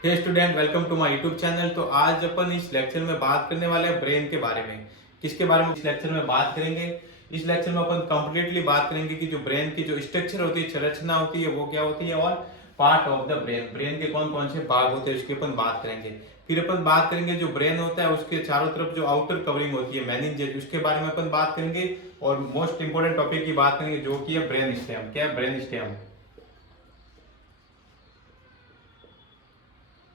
Hey student, welcome to my YouTube channel. तो आज अपन इस लेक्चर में बात करने वाले हैं ब्रेन के बारे में। किसके बारे में इस लेक्चर में बात करेंगे? इस लेक्चर में अपन कंप्लीटली बात करेंगे कि जो ब्रेन की जो स्ट्रक्चर होती है, संरचना होती है, वो क्या होती है, और part of the brain, brain के कौन कौन से भाग होते हैं उसकी अपन बात करेंगे। फिर अपन बात करेंगे जो ब्रेन होता है उसके चारों तरफ जो आउटर कवरिंग होती है, मेनिंजेस, उसके बारे में अपन बात करेंगे। और मोस्ट इंपोर्टेंट टॉपिक की बात करेंगे जो कि है ब्रेन स्टेम। क्या है ब्रेन स्टेम?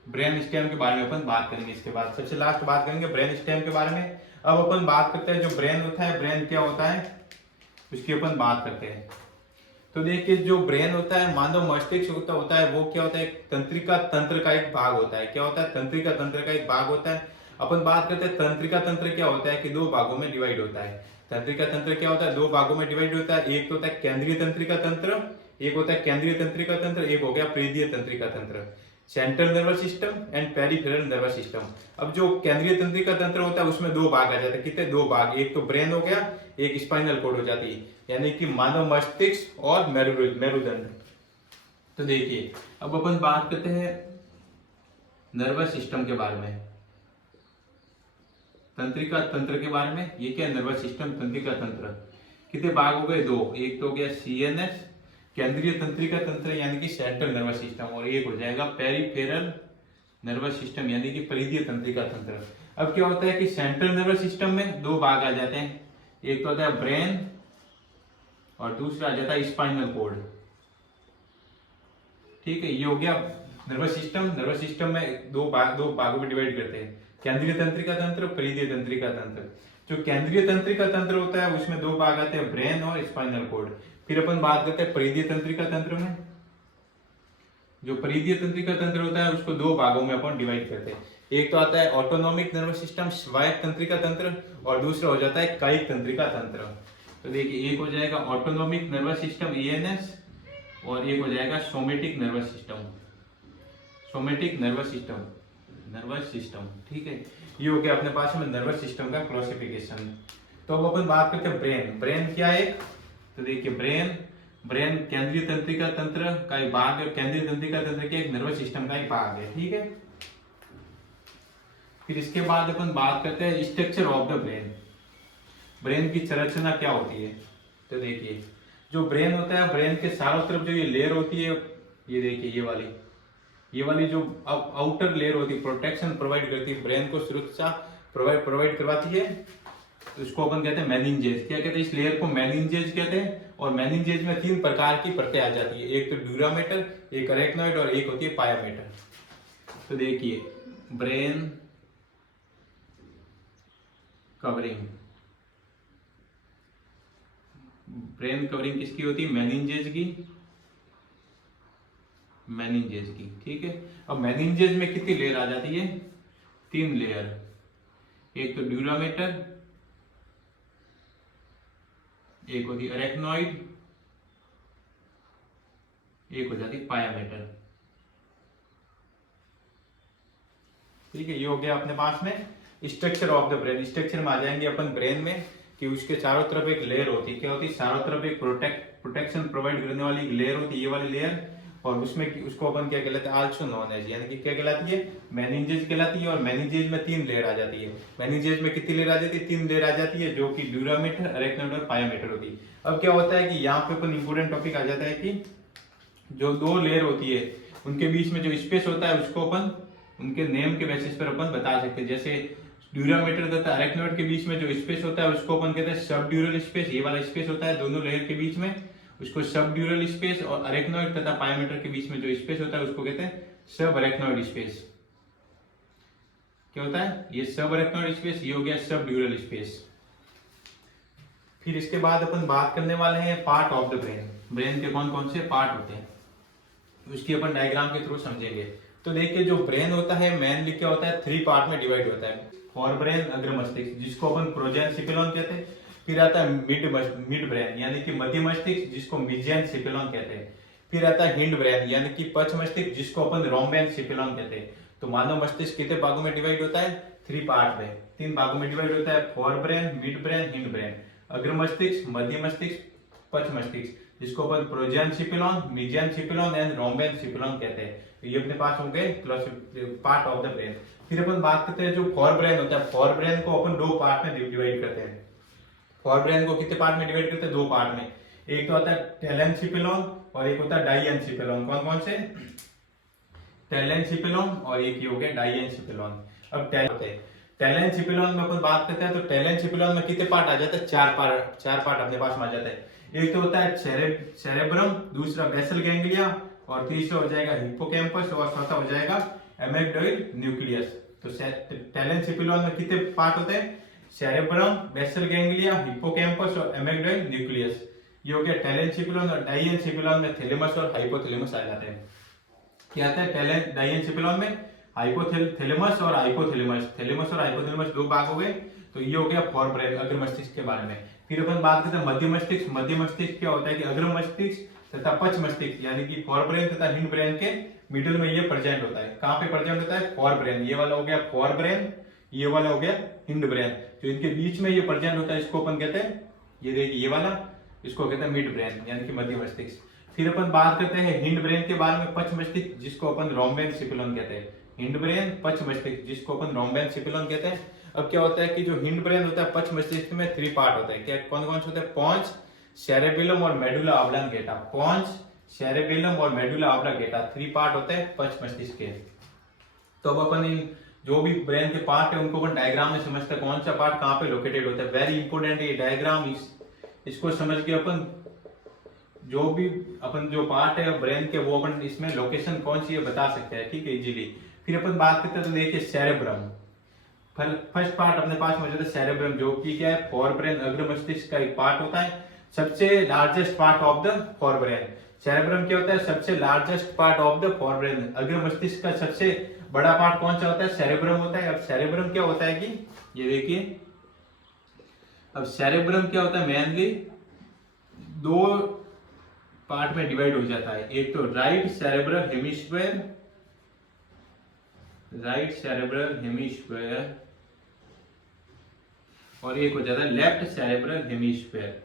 ब्रेन स्टेम के बारे में अपन बात करेंगे। इसके बाद सबसे लास्ट बात करेंगे ब्रेन स्टेम के बारे में। अब अपन बात करते हैं जो ब्रेन होता है, ब्रेन क्या होता है उसकी अपन बात करते हैं। तो देखिए, जो ब्रेन होता है, मानव मस्तिष्क होता है, वो क्या होता है, तंत्रिका तंत्र का एक भाग होता है। क्या होता है? तंत्रिका तंत्र का एक भाग होता है। अपन बात करते हैं तंत्रिका तंत्र क्या होता है कि दो भागों में डिवाइड होता है। तंत्रिका तंत्र क्या होता है? दो भागों में डिवाइड होता है। एक तो होता है केंद्रीय तंत्रिका तंत्र, एक होता है केंद्रीय तंत्रिका तंत्र, एक हो गया परिधीय तंत्रिका तंत्र, central nervous system and peripheral nervous system. अब जो केंद्रीय तंत्रिका तंत्र होता है उसमें दो भाग आ जाते हैं। कितने? दो भाग। एक तो ब्रेन हो गया, एक स्पाइनल कॉर्ड हो जाती है, यानी कि मानव मस्तिष्क और मेरुदंड। तो देखिए, अब अपन बात करते हैं नर्वस सिस्टम के बारे में, तंत्रिका तंत्र के बारे में। ये क्या है? नर्वस सिस्टम, तंत्रिका तंत्र। कितने भाग हो गए? दो। एक तो हो गया सीएनएस, केंद्रीय तंत्रिका तंत्र, यानी कि सेंट्रल नर्वस सिस्टम, और एक हो जाएगा पेरिफेरल नर्वस सिस्टम, यानी कि परिधीय तंत्रिका तंत्र। अब क्या होता है कि सेंट्रल नर्वस सिस्टम में दो भाग आ जाते हैं। एक तो होता है ब्रेन और दूसरा आ जाता है स्पाइनल कॉर्ड। ठीक है, ये हो गया नर्वस सिस्टम। नर्वस सिस्टम में दो भागों में डिवाइड करते हैं, केंद्रीय तंत्रिका तंत्र, परिधीय तंत्रिका तंत्र। जो केंद्रीय तंत्रिका तंत्र होता है उसमें दो भाग आते हैं, ब्रेन और स्पाइनल कॉर्ड। फिर अपन बात करते हैं परिधीय तंत्रिका तंत्र में। जो परिधीय तंत्रिका तंत्र होता है उसको दो भागों में अपन डिवाइड करते हैं। एक तो आता है ऑटोनॉमिक नर्वस सिस्टम, स्वायत्त तंत्रिका तंत्र, और दूसरा हो जाता है कायिक तंत्रिका तंत्र। तो देखिए, एक हो जाएगा ऑटोनॉमिक नर्वस सिस्टम ईएनएस, और एक हो जाएगा somatic nervous system, somatic nervous system. ठीक है, ये हो गया अपने पास में नर्वस सिस्टम का क्लासिफिकेशन। तो अब अपन बात करते हैं ब्रेन। ब्रेन क्या है? तो देखिए, ब्रेन केंद्रीय तंत्रिका तंत्र का एक भाग है, केंद्रीय तंत्रिका तंत्र के एक नर्वस सिस्टम का एक भाग है। ठीक है, फिर इसके बाद अपन बात करते हैं structure of the brain. Brain की संरचना क्या होती है? तो देखिए, जो ब्रेन होता है, ब्रेन के चारों तरफ जो ये लेयर होती है, ये देखिए, ये वाली जो आउटर लेयर होती है, प्रोटेक्शन प्रोवाइड करती है, ब्रेन को सुरक्षा प्रोवाइड करवाती है। तो इसको अपन कहते हैं मेनिंजेस। क्या कहते हैं? इस लेयर को मेनिंजेस कहते हैं। और मेनिंजेस में तीन प्रकार की परतें आ जाती है, एक तो ड्यूरामेटर, एक अरेक्नॉइड, और एक होती है पायामेटर। तो देखिए, ब्रेन कवरिंग, ब्रेन कवरिंग किसकी होती है? मेनिंजेस की। ठीक है, अब मेनिंजेस में कितनी लेयर आ जाती है? तीन लेयर। एक तो ड्यूरामेटर, एक होती है अरेक्नॉइड, एक हो जाती है पायामेटर। ठीक है, ये हो गया अपने पास में structure of the brain. Structure में आ जाएंगे अपन ब्रेन में कि उसके चारों तरफ एक लेयर होती है। क्या होती है? चारों तरफ एक प्रोटेक्शन प्रोवाइड करने वाली एक लेयर होती है, ये वाली लेयर। और उसमें उसको अपन क्या कहलाते हैं? आल्सो नोन एज, यानी कि क्या कहलाती है? मेनिंजेस कहलाती है। और मेनिंजेस में तीन लेयर आ जाती है। मेनिंजेस में कितनी लेयर आ जाती है? तीन लेयर आ जाती है, जो कि ड्यूरामेटर, अरेक्नॉइड और पायामेटर होती है। अब क्या होता है कि यहाँ पे अपन इंपोर्टेंट टॉपिक आ जाता है कि जो दो लेयर होती है उनके बीच में जो स्पेस होता है उसको अपन उनके नेम के बेसिस पर अपन बता सकते हैं। जैसे ड्यूरामेटर तथा अरेक्नॉइड के बीच में जो स्पेस होता है उसको अपन कहते हैं सब ड्यूरल स्पेस। ये वाला स्पेस होता है दोनों लेयर के बीच में, उसको सब ड्यूरल स्पेस। और अरेक्नॉइड तथा पायामेटर के बीच में जो स्पेस होता है उसको कहते हैं सब अरेक्नॉइड स्पेस। क्या होता है? ये सब अरेक्नॉइड स्पेस, ये हो गया सब ड्यूरल स्पेस। फिर इसके बाद अपन बात करने वाले हैं part of the brain. Brain के कौन कौन से पार्ट होते हैं उसकी अपन डायग्राम के थ्रू समझेंगे। तो देखिए, जो ब्रेन होता है मेनली क्या होता है? थ्री पार्ट में डिवाइड होता है। फॉर ब्रेन, अग्र मस्तिष्क, जिसको अपन प्रोजेनसिपिलॉन कहते हैं। फिर आता है मिड ब्रेन, यानी कि मध्य मस्तिष्क, जिसको मेजेनसिपिलॉन कहते हैं। फिर आता है हिंड ब्रेन, यानी कि पश्च मस्तिष्क, जिसको अपन रोम्बेनसिपिलॉन कहते हैं। तो मानव मस्तिष्क कितने भागों में डिवाइड होता है? थ्री पार्ट में, तीन भागों में डिवाइड होता है, for brain, mid brain, hind brain. अग्र मस्तिष्क, मध्य मस्तिष्क, पश्च मस्तिष्क, जिसको अपन प्रोजेनसिपिलॉन, मेजेनसिपिलॉन एंड रोम्बेनसिपिलॉन कहते हैं। तो ये अपने पास हो गए पार्ट ऑफ द ब्रेन। फिर अपन बात करते हैं जो फोर ब्रेन होता है, फोर ब्रेन को अपन दो पार्ट में डिवाइड करते हैं। फोर ब्रेन को कितने पार्ट में डिवाइड करते हैं? दो पार्ट में। एक तो होता है टेलेनसिफेलॉन और एक होता है डाइएनसिफेलॉन। कौन कौन से? टेलेनसिफेलॉन और एक ये हो गया डाइएनसिफेलॉन। अब टेलेनसिफेलॉन में अपन बात करते हैं तो टेलेनसिफेलॉन में कितने पार्ट आ जाते हैं? चार पार्ट अपने पास में आ जाता है। एक तो होता है सेरेब्रम, दूसरा बेसल गैंग्लिया, और तीसरा हो जाएगा हिप्पोकैम्पस, और चौथा हो जाएगा एमेग्डोइड न्यूक्लियस। तो टेलेनसिफेलॉन में कितने पार्ट होते हैं? सेरेब्रम, बेसल गैंग्लिया, हिप्पोकैम्पस और एमेग्डोइड न्यूक्लियस। ये हो गया टेलेनसिफेलॉन। और डाइएनसिफेलॉन में थैलेमस और हाइपोथैलेमस आ जाते हैं। क्या आता है? डाइएनसिफेलॉन में हाइपोथैलेमस और हाइपोथैलेमस, थैलेमस और हाइपोथैलेमस दो भाग हो गए। तो ये हो गया फोर ब्रेन, अग्र मस्तिष्क के बारे में। फिर अपन बात करते हैं मध्य मस्तिष्क। मध्य मस्तिष्क क्या होता है कि अग्र मस्तिष्क तथा पश्च मस्तिष्क यानी कि फोर ब्रेन तथा हिंड ब्रेन के मिडिल में ये प्रेजेंट होता है। कहाँ पे प्रेजेंट होता है? Fore brain. ये वाला हो गया फोर ब्रेन, ये वाला हो गया हिंड ब्रेन। जो इनके बीच में ये प्रेजेंट होता है इसको अपन कहते हैं, ये देखिए ये वाला, इसको कहते हैं मिड ब्रेन यानी कि मध्य मस्तिष्क। फिर अपन बात करते हैं हिंड ब्रेन के बारे में, पश्च मस्तिष्क जिसको अपन रोम्बेनसिफेलॉन कहते हैं। हिंड ब्रेन, पश्च मस्तिष्क जिसको अपन रोम्बेनसिफेलॉन कहते हैं। अब क्या होता है कि जो हिंड ब्रेन होता है पश्च मस्तिष्क में थ्री पार्ट होता है। क्या कौन कौन से होते हैं? पोंस, सेरेबेलम और मेडुला ऑब्लांगेटा। पोंस, सेरेबेलम और मेडुला ऑब्लांगेटा थ्री पार्ट होते हैं पश्च मस्तिष्क के। तो अब अपन इन जो भी ब्रेन के पार्ट है उनको अपन डायग्राम में समझते हैं कौन सा पार्ट कहाँ पे लोकेटेड होता है। वेरी इंपॉर्टेंट ये डायग्राम, इसको समझ के अपन जो भी अपन जो पार्ट है ब्रेन के वो अपन इसमें लोकेशन कौन सी है बता सकते हैं, ठीक है, इजीली। फिर अपन बात करते हैं तो देखिए सेरेब्रम, फर्स्ट पार्ट अपने पास मौजूद है सेरेब्रम, जो कि क्या है? फोर ब्रेन, अग्र मस्तिष्क का एक पार्ट होता है, सबसे largest part of the fore brain. Cerebrum क्या होता है? सबसे largest part of the fore brain. अग्र मस्तिष्क का सबसे बड़ा पार्ट कौन सा होता है? सेरेब्रम होता है। अब सेरेब्रम क्या होता है कि ये देखिए, अब सेरेब्रम क्या होता है? मेनली दो पार्ट में डिवाइड हो जाता है। एक तो right cerebral hemisphere, right cerebral hemisphere, और एक हो जाता है लेफ्ट सेरेब्रल हेमिस्फीयर।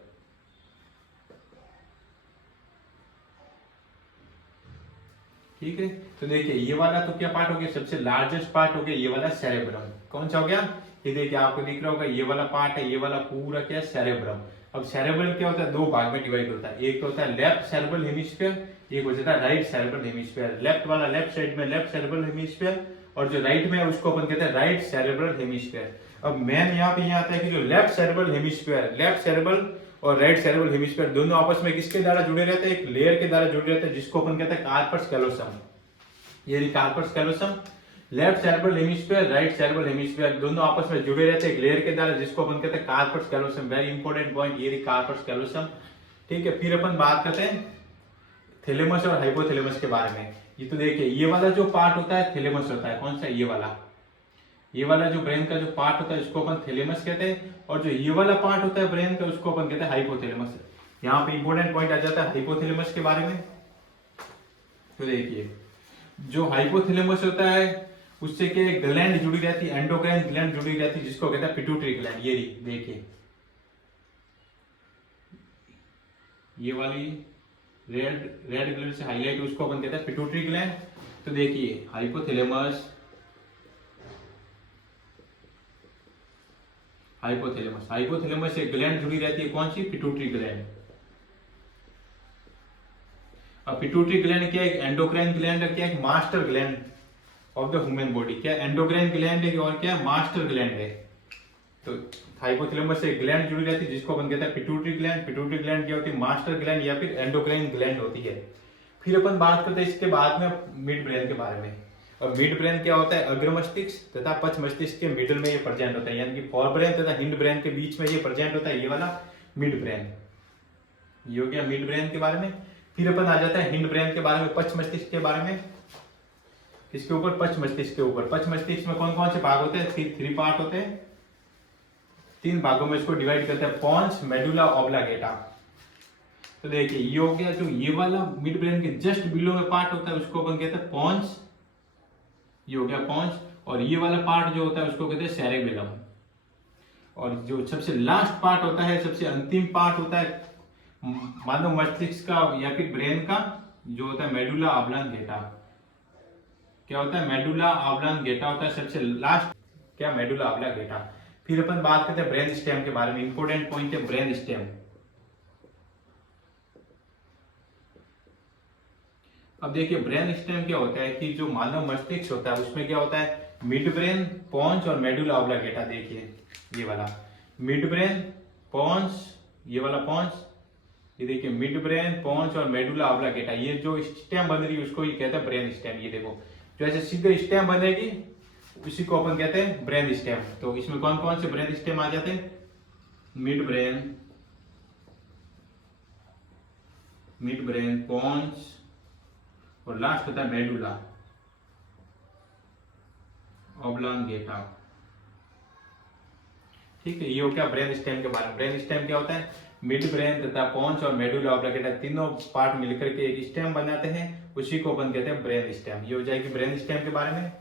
ठीक है, तो देखिए ये वाला तो क्या पार्ट हो गया? सबसे लार्जेस्ट पार्ट हो गया ये वाला सेरेब्रम। कौन सा हो गया? ये देखिए आपको दिख रहा होगा ये वाला पार्ट है, ये वाला पूरा क्या है? सेरेब्रम। अब सेरेब्रम क्या होता है? दो भाग में डिवाइड होता है। एक तो होता है लेफ्ट सेरेब्रल हेमिस्फीयर, एक हो जाता है राइट सेरेब्रल हेमिस्फीयर। लेफ्ट वाला लेफ्ट साइड में लेफ्ट सेरेब्रल हेमिस्फीयर, और जो राइट में है उसको अपन कहते हैं राइट सेरेब्रल हेमिस्फीयर। अब मेन यहाँ पे आता है कि जो left cerebral hemisphere, left cerebral और राइट सेरेब्रल हेमिस्फीयर दोनों आपस में किसके द्वारा जुड़े रहते हैं? एक लेयर के द्वारा जुड़े रहते हैं जिसको अपन कहते हैं कार्पस कैलोसम। ये corpus callosum, left cerebral hemisphere, right cerebral hemisphere दोनों आपस में जुड़े रहते हैं एक लेयर के द्वारा जिसको अपन कहते हैं corpus callosum. Very important point, ये कार्पस कैलोसम। ठीक है, फिर अपन बात करते हैं थैलेमस और हाइपोथैलेमस के बारे में। ये तो देखिए ये वाला जो पार्ट होता है थैलेमस होता है। कौन सा? ये वाला जो ब्रेन का जो पार्ट होता है उसको अपन थैलेमस कहते हैं, और जो ये वाला पार्ट होता है ब्रेन का उसको अपन कहते हैं हाइपोथैलेमस। यहाँ पे इंपॉर्टेंट पॉइंट आ जाता है हाइपोथैलेमस के बारे में। तो देखिए जो हाइपोथैलेमस होता है उससे क्या ग्लैंड जुड़ी रहती है, एंडोक्राइन ग्लैंड जुड़ी रहती है जिसको कहते हैं पिट्यूटरी ग्लैंड। ये देखिए ये वाली रेड कलर से हाईलाइट उसको अपन कहते हैं पिट्यूटरी ग्लैंड। तो देखिए हाइपोथैलेमस, हाइपोथैलेमस से ग्लैंड जुड़ी रहती है, कौन सी? Pituitary gland. अब पिट्यूटरी ग्लैंड क्या है? एंडोक्राइन ग्लैंड है, क्या है? Master gland of the human body. क्या एंडोक्राइन ग्लैंड है और क्या मास्टर ग्लैंड है। तो हाइपोथैलेमस से ग्लैंड जुड़ी रहती है जिसको अपन कहते हैं पिट्यूटरी ग्लैंड। पिट्यूटरी ग्लैंड क्या होती है? मास्टर ग्लैंड या फिर एंडोक्राइन ग्लैंड होती है। फिर अपन बात करते हैं इसके बाद में मिड ब्रेन के बारे में। और मिड ब्रेन क्या होता है? अग्र मस्तिष्क तथा पश्च मस्तिष्क के मिडिल में ये प्रेजेंट होता है, यानी कि फोर ब्रेन तथा हिंड ब्रेन के बीच में ये प्रेजेंट होता है, ये वाला मिड ब्रेन। ये हो गया मिड ब्रेन के बारे में। फिर अपन आ जाता है हिंड ब्रेन के बारे में, पश्च मस्तिष्क के बारे में। इसके ऊपर पश्च मस्तिष्क के ऊपर, पश्च मस्तिष्क में कौन कौन से भाग होते हैं? थ्री पार्ट होते हैं, तीन भागों में इसको डिवाइड करते हैं, पोंस, मेडुला ऑब्लांगेटा। तो देखिए ये हो गया जो ये वाला मिड ब्रेन के जस्ट बिलो में पार्ट होता है उसको अपन कहते हैं पोंस, ये हो गया पोंस। और ये वाला पार्ट जो होता है उसको कहते हैं सेरेबेलम। और जो सबसे लास्ट पार्ट होता है, सबसे अंतिम पार्ट होता है मानव मस्तिष्क का या फिर ब्रेन का, जो होता है मेडुला ऑब्लांगेटा। क्या होता है, मेडुला ऑब्लांगेटा होता है सबसे लास्ट, क्या, मेडुला ऑब्लांगेटा। फिर अपन बात करते हैं ब्रेन स्टेम के बारे में, इंपॉर्टेंट पॉइंट है ब्रेन स्टेम। अब देखिए ब्रेन स्टेम क्या होता है कि जो मानव मस्तिष्क होता है उसमें क्या होता है, मिड ब्रेन, पोन्स और मेडुला ऑब्लांगेटा। देखिए ये वाला मिड ब्रेन, पोन्स, ये वाला पोन्स, ये देखिए मिड ब्रेन, पोन्स और मेडुला ऑब्लांगेटा, ये जो स्टेम बन रही है उसको ये कहते हैं ब्रेन स्टेम। ये देखो जो ऐसे सीधे स्टेम बनेगी उसी को अपन कहते हैं ब्रेन स्टेम। तो इसमें कौन कौन से ब्रेन स्टेम आ जाते हैं, मिड ब्रेन, पोन्स और लास्ट होता है मेडुला ऑब्लांगेटा। ठीक है, ये हो गया ब्रेन स्टेम के बारे में। ब्रेन स्टेम क्या होता है, मिड ब्रेन तथा पोन्स और मेडुला ऑब्लांगेटा तीनों पार्ट मिलकर के एक स्टेम बनाते हैं, उसी को अपन कहते हैं ब्रेन स्टेम। ये हो जाएगी ब्रेन स्टेम के बारे में।